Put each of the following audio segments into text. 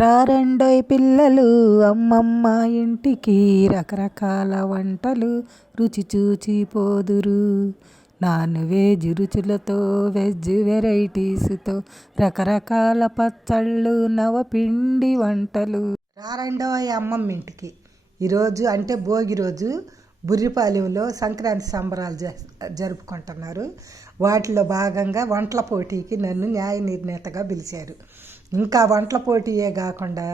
రారండోయ్ పిల్లలు అమ్మమ్మ ఇంటికి, రకరకాల వంటలు రుచి చూచి పోదురు. నాన్ వెజ్ రుచులతో, వెజ్ వెరైటీస్తో, రకరకాల పచ్చళ్ళు, నవపిండి వంటలు. రారండోయ్ అమ్మమ్మ ఇంటికి. ఈరోజు అంటే భోగి రోజు బుర్రిపాలెంలో సంక్రాంతి సంబరాలు జరుపుకుంటున్నారు. వాటిలో భాగంగా వంటల పోటీకి నన్ను న్యాయ నిర్ణేతగా పిలిచారు. ఇంకా వంటల పోటీయే కాకుండా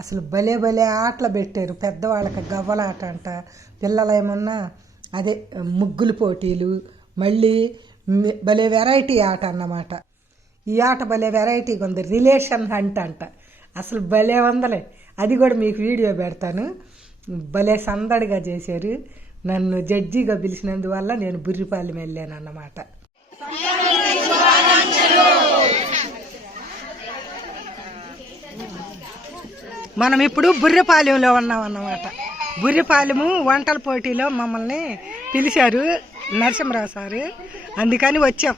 అసలు భలే భలే ఆటలు పెట్టారు. పెద్దవాళ్ళకి గవ్వలాట అంట, పిల్లలేమన్నా అదే ముగ్గులు పోటీలు, మళ్ళీ భలే వెరైటీ ఆట అన్నమాట. ఈ ఆట భలే వెరైటీగా ఉంది. రిలేషన్ హంట్ అంట. అసలు భలే ఉందలే. అది కూడా మీకు వీడియో పెడతాను. భలే సందడిగా చేశారు. నన్ను జడ్జిగా పిలిచినందువల్ల నేను బుర్రిపాలెం వెళ్ళాను అన్నమాట. మనం ఇప్పుడు బుర్రిపాలెంలో ఉన్నాం అన్నమాట. బుర్రిపాలెము వంటల పోటీలో మమ్మల్ని పిలిచారు నరసింహరావు సారు, అందుకని వచ్చాం.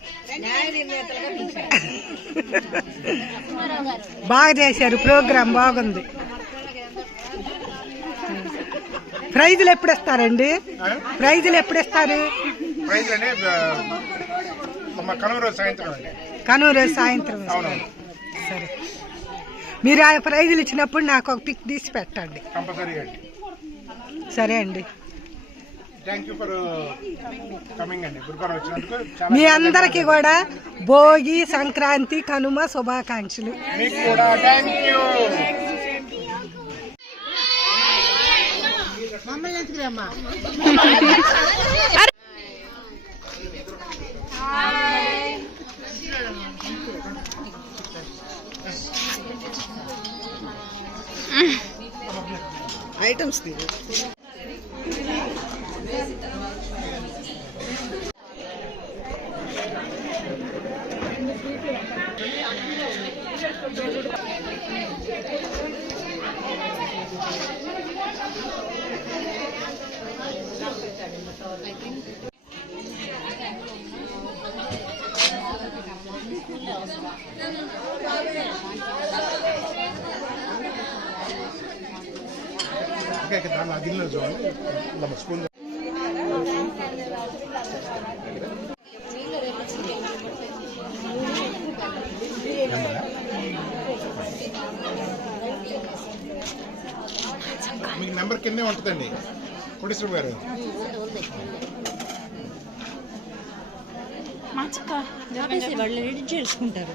బాగా చేశారు, ప్రోగ్రాం బాగుంది. ప్రైజులు ఎప్పుడు ఇస్తారండి? ప్రైజులు ఎప్పుడు ఇస్తారు? కనుమ రోజు సాయంత్రం. సరే, మీరు ఆ ప్రైజులు ఇచ్చినప్పుడు నాకు ఒక పిక్ తీసి పెట్టండి. సరే అండి. మీ అందరికీ కూడా భోగి, సంక్రాంతి, కనుమ శుభాకాంక్షలు. ఐటమ్స్ మీకు నెంబర్ కిందే ఉంటుందండి కోటేశ్వర గారు. వాళ్ళు ఎడిట్ చేసుకుంటారు.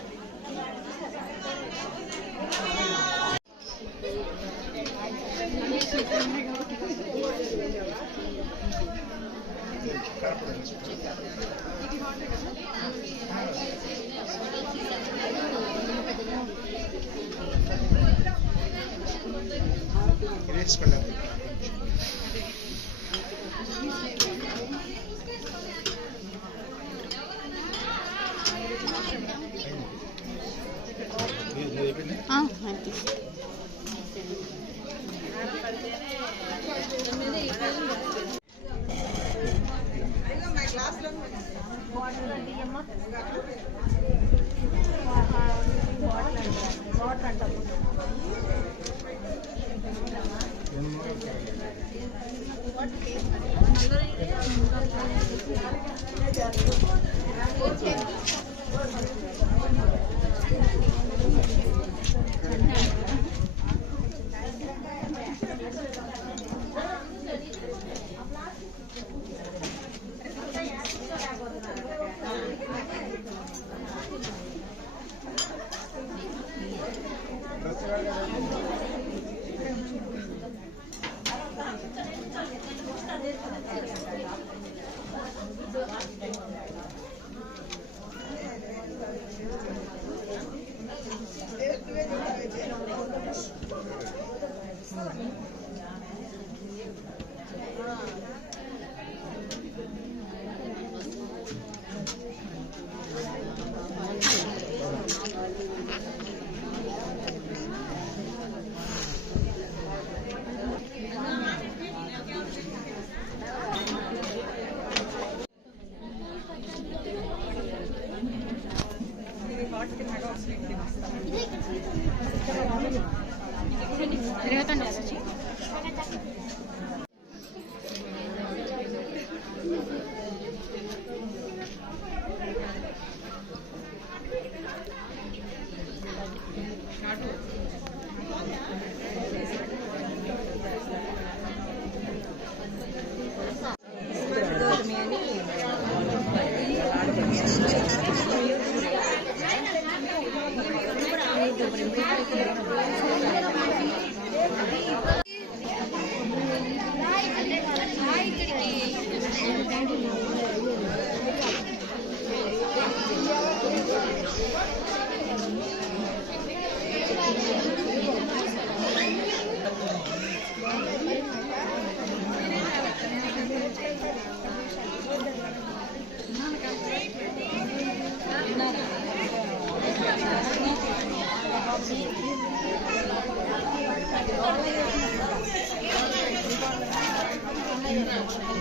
Thank you.